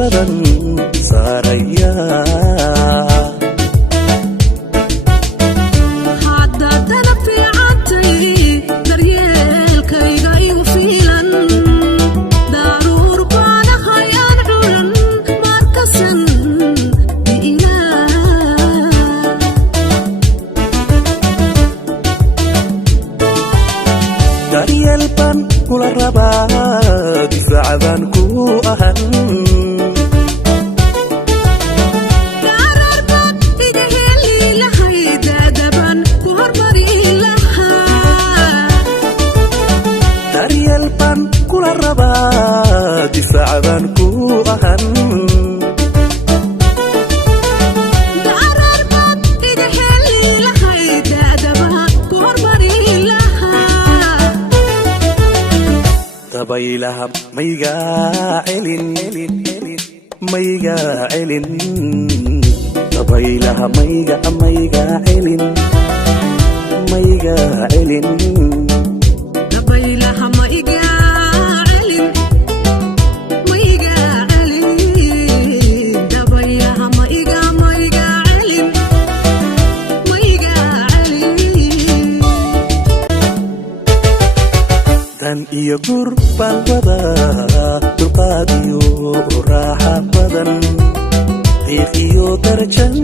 dushadan saaraya daryelban kula rabaa difaacadan ku ahan daryelban kula rabaa difaacadan ku ahan dabaylaha mayga celin mayga celin dabaylaha mayga celin mayga celin dabaylaha mayga celin mayga celin dabaylaha mayga celin mayga celin dan iyo gur baan wadaa dulqaad iyo raaxa badan qiiq iyo darajan